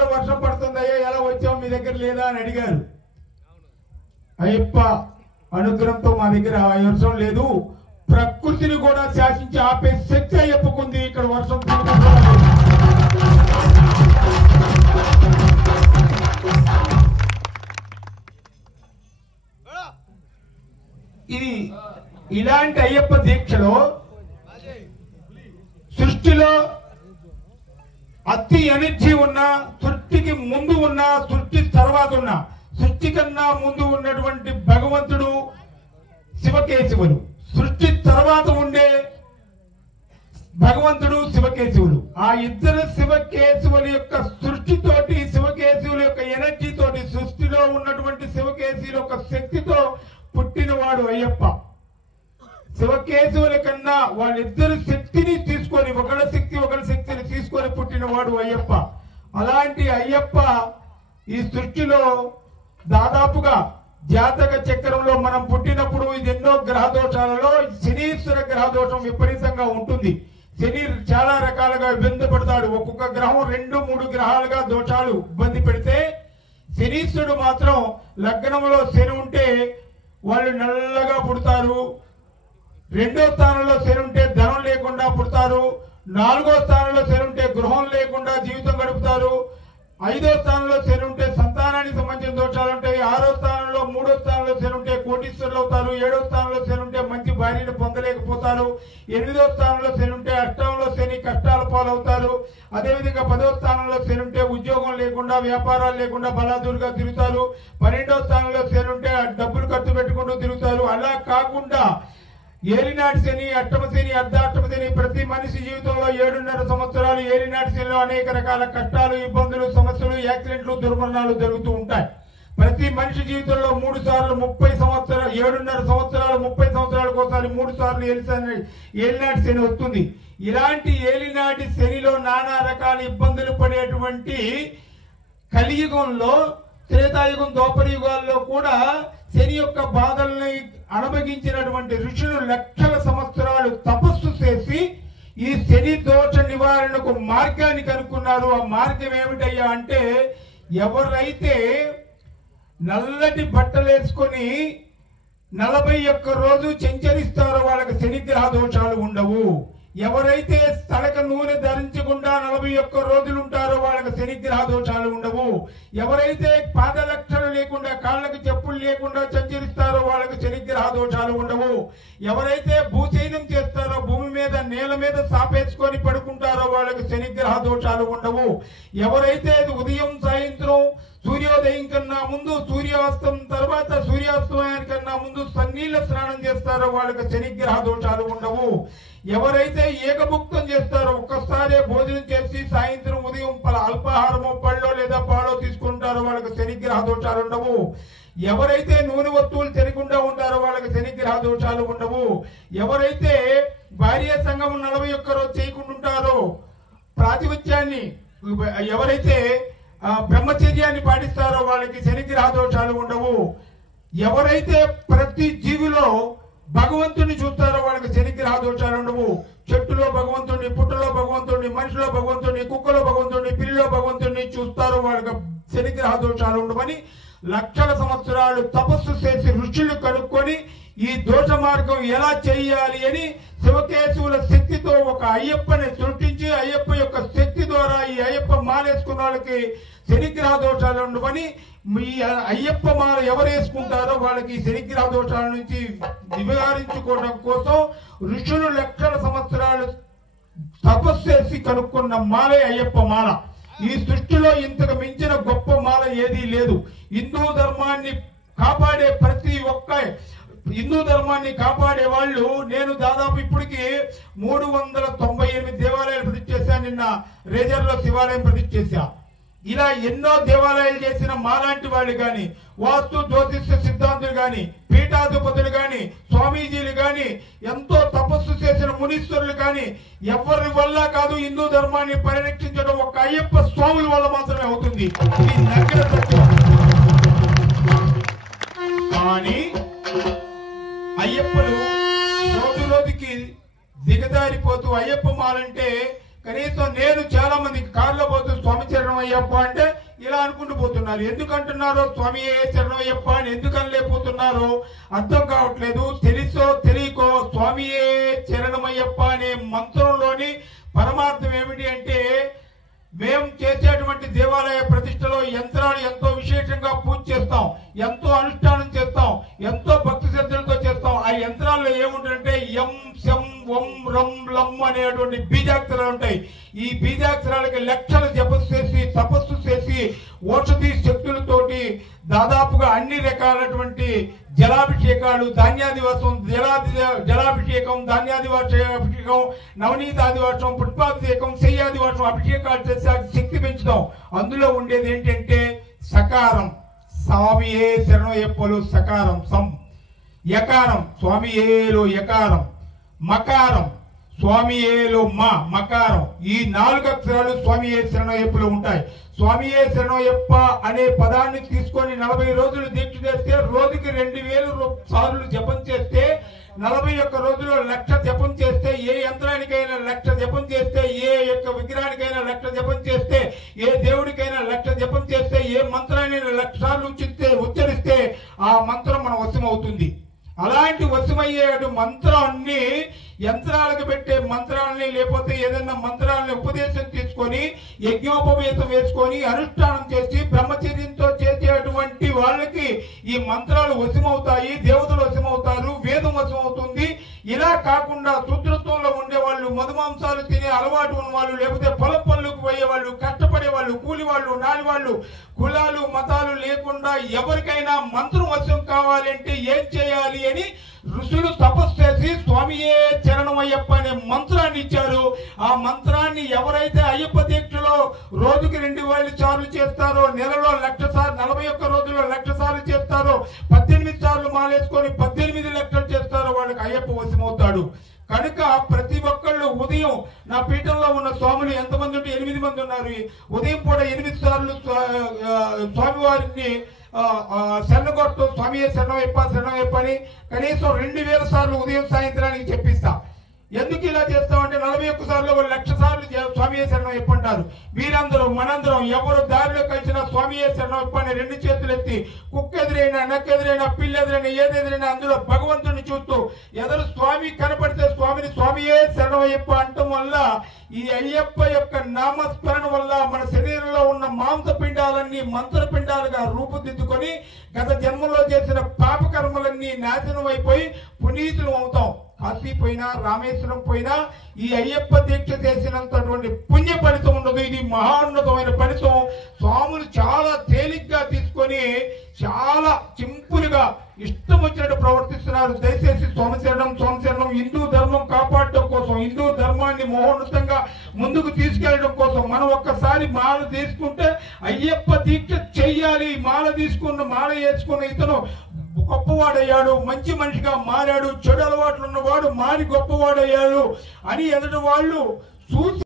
కూడా వర్షం పడుతుందయ్యా, ఎలా వచ్చావు, మీ దగ్గర లేదా అని అడిగారు. అయ్యప్ప అనుగ్రహంతో మా దగ్గర వర్షం లేదు, ప్రకృతిని కూడా శాసించి ఆపే శక్తి అయ్యప్పకుంది, ఇక్కడ వర్షం ఇది. ఇలాంటి అయ్యప్ప దీక్షలో సృష్టిలో అతి ఎనర్జీ ఉన్న, సృష్టికి ముందు ఉన్న, సృష్టి తర్వాత ఉన్న, సృష్టి కన్నా ముందు ఉన్నటువంటి భగవంతుడు శివకేశవులు, సృష్టి తర్వాత ఉండే భగవంతుడు శివకేశవులు. ఆ ఇద్దరు శివకేశవుల యొక్క సృష్టితోటి, శివకేశవుల యొక్క ఎనర్జీ తోటి, సృష్టిలో ఉన్నటువంటి శివకేశవుల యొక్క శక్తితో పుట్టినవాడు అయ్యప్ప. శివకేశవుల కన్నా వాళ్ళిద్దరు శక్తిని తీసుకొని, ఒకళ్ళ శక్తిని తీసుకొని పుట్టినవాడు అయ్యప్ప. అలాంటి అయ్యప్ప ఈ సృష్టిలో దాదాపుగా జాతక చక్రంలో మనం పుట్టినప్పుడు ఇది ఎన్నో గ్రహదోషాలలో శనీశ్వర గ్రహదోషం విపరీతంగా ఉంటుంది. శని చాలా రకాలుగా ఇబ్బంది పడతాడు. ఒక్కొక్క గ్రహం 2-3 గ్రహాలుగా దోషాలు ఇబ్బంది పెడితే, శనీశ్వరుడు మాత్రం లగ్నంలో శని ఉంటే వాళ్ళు నల్లగా పుడతారు. 2వ స్థానంలో శని ఉంటే ధనం లేకుండా పుడతారు. 4వ స్థానంలో శని ఉంటే గృహం లేకుండా జీవితం గడుపుతారు. 5వ స్థానంలో శని ఉంటే సంతానానికి సంబంధించిన దోషాలు ఉంటాయి. 6వ స్థానంలో 3వ స్థానంలో శని ఉంటే కోటీశ్వరులు అవుతారు. 7వ స్థానంలో శని ఉంటే మంచి భార్యను పొందలేకపోతారు. 8వ స్థానంలో శని ఉంటే అష్టంలో శని కష్టాల పాలవుతారు. అదేవిధంగా 10వ స్థానంలో శని ఉంటే ఉద్యోగం లేకుండా, వ్యాపారాలు లేకుండా బలాదూరుగా తిరుగుతారు. 12వ స్థానంలో శని ఉంటే డబ్బులు ఖర్చు పెట్టుకుంటూ తిరుగుతారు. అలా కాకుండా ఏలినాటి శని, అష్టమ శని, అర్ధాష్టమ శని ప్రతి మనిషి జీవితంలో 7.5 సంవత్సరాలు ఏలినాటి శనిలో అనేక రకాల కష్టాలు, ఇబ్బందులు, సమస్యలు, యాక్సిడెంట్లు, దుర్మరణాలు జరుగుతూ ఉంటాయి. ప్రతి మనిషి జీవితంలో 3 సార్లు 30 సంవత్సరాలు, 7.5 సంవత్సరాలు 30 సంవత్సరాలకు ఒకసారి 3 సార్లు ఏలినాటి శని వస్తుంది. ఇలాంటి ఏలినాటి శనిలో నానా రకాల ఇబ్బందులు పడేటువంటి కలియుగంలో, త్రేతాయుగం, ద్వాపర యుగాల్లో కూడా శని యొక్క బాధల్ని అనుభవించినటువంటి ఋషులు లక్షల సంవత్సరాలు తపస్సు చేసి ఈ శని దోష నివారణకు మార్గాన్ని కనుక్కున్నారు. ఆ మార్గం ఏమిటయ్యా అంటే, ఎవరైతే నల్లటి బట్టలు వేసుకొని 41 రోజు సంచరిస్తారో వాళ్ళకి శనిగ్రహ దోషాలు ఉండవు. ఎవరైతే తలక నూనె ధరించకుండా 41 రోజులు ఉంటారో వాళ్ళకి శనిగ్రహ దోషాలు ఉండవు. ఎవరైతే పాదరక్షణ లేకుండా, కాళ్ళకి చెప్పులు లేకుండా సంచరిస్తారో వాళ్ళకి శనిగ్రహ దోషాలు ఉండవు. ఎవరైతే భూశయనం చేస్తారో, భూమి మీద నేల మీద సాపేసుకొని పడుకుంటారో వాళ్ళకి శనిగ్రహ దోషాలు ఉండవు. ఎవరైతే ఉదయం సాయంత్రం సూర్యోదయం కన్నా ముందు, సూర్యాస్తం తర్వాత, సూర్యాస్తమయానికన్నా ముందు సన్నీళ్ళ స్నానం చేస్తారో వాళ్ళకి శనిగ్రహ దోషాలు ఉండవు. ఎవరైతే ఏకభుక్తం చేస్తారో, ఒక్కసారి భోజనం చేసి సాయంత్రం ఉదయం అల్పాహారమో పళ్ళో లేదా పాలో తీసుకుంటారో వాళ్ళకి శనిగ్రహ దోషాలు ఉండవు. ఎవరైతే నూనె వస్తువులు తినకుండా ఉంటారో వాళ్ళకి శనిగ్రహ దోషాలు ఉండవు. ఎవరైతే భార్య సంగమం 41 రోజు చేయకుండా ఉంటారో, ప్రాతిపత్యాన్ని ఎవరైతే బ్రహ్మచర్యాన్ని పాటిస్తారో వాళ్ళకి శనిగ్రహ దోషాలు ఉండవు. ఎవరైతే ప్రతి జీవిలో భగవంతుని చూస్తారో వాళ్ళకి శనిగ్రహ దోషాలు ఉండవు. చెట్టులో భగవంతుడిని, పుట్టలో భగవంతుడిని, మనిషిలో భగవంతుడిని, కుక్కలో భగవంతుడిని, పిల్లిలో భగవంతుడిని చూస్తారో వాళ్ళకి శనిగ్రహ దోషాలు ఉండవని లక్షల సంవత్సరాలు తపస్సు చేసి ఋషులు కనుక్కొని ఈ దోష మార్గం ఎలా చేయాలి అని శివకేశవుల శక్తితో ఒక అయ్యప్పని సృష్టించి, అయ్యప్ప యొక్క శక్తి ద్వారా ఈ అయ్యప్ప మాలేసుకున్న వాళ్ళకి శనిగ్రహ దోషాలు ఉండవని, ఈ అయ్యప్ప మాల ఎవరు వేసుకుంటారో వాళ్ళకి శనిగ్రహ దోషాల నుంచి నివారించుకోవడం కోసం ఋషులు లక్షల సంవత్సరాలు తపస్సు చేసి కనుక్కున్న మాలే అయ్యప్ప మాల. ఈ సృష్టిలో ఇంతకు మించిన గొప్ప మాల ఏదీ లేదు. హిందూ ధర్మాన్ని కాపాడే ప్రతి ఒక్క హిందూ ధర్మాన్ని కాపాడే వాళ్ళు, నేను దాదాపు ఇప్పటికి 398 దేవాలయాలు ప్రతిష్ఠ చేశాను. నిన్న రేజర్లో శివాలయం ప్రతిష్ఠ చేశా. ఇలా ఎన్నో దేవాలయాలు చేసిన మాలాంటి వాళ్ళు గాని, వాస్తు జ్యోతిష్య సిద్ధాంతులు గాని, పీఠాధిపతులు గాని, స్వామీజీలు గాని, ఎంతో తపస్సు చేసిన మునీశ్వరులు గాని, ఎవరి వల్ల కాదు హిందూ ధర్మాన్ని పరిరక్షించడం ఒక అయ్యప్ప స్వాముల వల్ల మాత్రమే అవుతుంది. ఇది నగ్న సత్యం. కానీ అయ్యప్పలు రోజు రోజుకి దిగజారిపోతూ, అయ్యప్ప మాలంటే కనీసం నేను చాలా మంది కారులో పోతూ స్వామి చరణం అయ్యప్ప అంటే ఇలా అనుకుంటూ పోతున్నారు. ఎందుకంటున్నారో స్వామి చరణం అయ్యప్ప అని ఎందుకని లేకపోతున్నారో అర్థం కావట్లేదు. తెలుసో తెలియకో స్వామియే చరణమయ్యప్ప అనే మంత్రంలోని పరమార్థం ఏమిటి అంటే, మేము చేసేటువంటి దేవాలయ ప్రతిష్టలో యంత్రాలు ఎంతో విశేషంగా పూజ చేస్తాం, ఎంతో అనుష్ఠానం చేస్తాం, ఎంతో భక్తి శ్రద్ధలతో చేస్తాం. ఆ యంత్రాల్లో ఏముంటుందంటే యం శం వం రం లం అనేటువంటి బీజాక్షరాలు ఉంటాయి. ఈ బీజాక్షరాలకి లక్షల తపస్సు చేసి ఔషధి శక్తులతోటి దాదాపుగా అన్ని రకాలటువంటి జలాభిషేకాలు, జలాభిషేకం, ధాన్యాదివాషం, నవనీతాదివాషం, పుష్పాభిషేకం, శయ్యాదివాషం అభిషేకాలు చేసి శక్తి పెంచుతాం. అందులో ఉండేది ఏంటంటే సకారం, స్వామియే శరణయ్యప్పలు సకారం సం, యకారం స్వామియేలో యకారం, మకారం స్వామియేలో మకారం. ఈ 4 అక్షరాలు స్వామియే శరణయ్యప్పలో ఉంటాయి. స్వామియే శరణయ్యప్ప అనే పదాన్ని తీసుకొని 40 రోజులు దీక్ష చేస్తే రోజుకి 2000 సార్లు జపం చేస్తే 41 రోజుల్లో 1,00,000 జపం చేస్తే, ఏ యంత్రానికైనా 1,00,000 జపం చేస్తే, ఏ యొక్క విగ్రహానికైనా 1,00,000 జపం చేస్తే, ఏ దేవుడికైనా 1,00,000 జపం చేస్తే, ఏ మంత్రాన్ని 1,00,000 సార్లు ఉచ్చరిస్తే ఆ మంత్రం మన వశం అవుతుంది. అలాంటి వశమయ్యే మంత్రాన్ని, యంత్రాలకు పెట్టే మంత్రాలని లేకపోతే ఏదైనా మంత్రాలని ఉపదేశం తీసుకొని యజ్ఞోపవేశం వేసుకొని అనుష్ఠానం చేసి బ్రహ్మచర్యంతో చేసేటువంటి వాళ్ళకి ఈ మంత్రాలు వశమవుతాయి, దేవతలు వశమవుతారు, వేదం వశమవుతుంది. ఇలా కాకుండా శూద్రత్వంలో ఉండేవాళ్ళు, మధుమాంసాలు తినే అలవాటు ఉన్న వాళ్ళు, లేకపోతే పొలం పనులకు పోయే వాళ్ళు, కష్టపడే వాళ్ళు, కూలి వాళ్ళు, నాని వాళ్ళు, కులాలు మతాలు లేకుండా ఎవరికైనా మంత్రం వశం కావాలంటే ఏం చేయాలి అని ఋషులు తపస్సు చేసి స్వామియే చరణమయ్యప్ప అనే మంత్రాన్ని ఇచ్చారు. ఆ మంత్రాన్ని ఎవరైతే అయ్యప్ప దీక్షలో రోజుకి 2000 సార్లు చేస్తారో, నెలలో 1,00,000 సార్లు, 41 రోజుల్లో 1,00,000 సార్లు చేస్తారో, 18 సార్లు మాలేసుకొని 18 లక్షలు చేస్తారో వాళ్ళకి అయ్యప్ప వశమవుతాడు. కనుక ప్రతి ఒక్కళ్ళు ఉదయం, నా పీఠంలో ఉన్న స్వాములు ఎంతమంది ఉంటే 8 మంది ఉన్నారు, ఉదయం పూట 8 సార్లు స్వామివారిని శరణగొట్టు స్వామియే శరణమయ్యప్ప అని కనీసం 2000 సార్లు ఉదయం సాయంత్రానికి చెప్పిస్తా. ఎందుకు ఇలా చేస్తామంటే 41 సార్లు 1,00,000 సార్లు స్వామియే శరణమయ్యప్ప అంటారు. మీరందరూ మనందరం ఎవరు దారిలో కలిసిన స్వామియే శరణమయ్యప్ప అని 2 చేతులు ఎత్తి, కుక్క ఎదురైనా, నక్కెదురైనా, పిల్లి ఎదురైనా, ఏదెదురైనా అందులో భగవంతుని చూస్తూ ఎదురు స్వామి కనపడితే స్వామిని స్వామియే శరణమయ్యప్ప అంటం వల్ల, ఈ అయ్యప్ప యొక్క నామస్మరణ వల్ల మన శరీరంలో ఉన్న మాంసపిండాలన్నీ మంత్రపిండాలుగా రూపుదిద్దుకొని గత జన్మలో చేసిన పాపకర్మలన్నీ నాశనం అయిపోయి పునీతులు అవుతాం. కాశీ పోయినా, రామేశ్వరం పోయినా ఈ అయ్యప్ప దీక్ష చేసినంతటువంటి పుణ్య ఫలితం ఉండదు. ఇది మహోన్నతమైన ఫలితం. స్వాములు చాలా తేలిగ్గా తీసుకొని చాలా సింపుల్గా ఇష్టం వచ్చినట్టు ప్రవర్తిస్తున్నారు. దయచేసి స్వామిశరణం హిందూ ధర్మం కాపాడటం కోసం, హిందూ ధర్మాన్ని మహోన్నతంగా ముందుకు తీసుకెళ్లడం కోసం మనం ఒక్కసారి మాల తీసుకుంటే అయ్యప్ప దీక్ష చెయ్యాలి. మాల వేసుకున్న ఇతను గొప్పవాడయ్యాడు, మంచి మనిషిగా మారాడు, చెడు అలవాట్లు ఉన్నవాడు మారి గొప్పవాడయ్యాడు అని ఎదుటి వాళ్ళు చూసి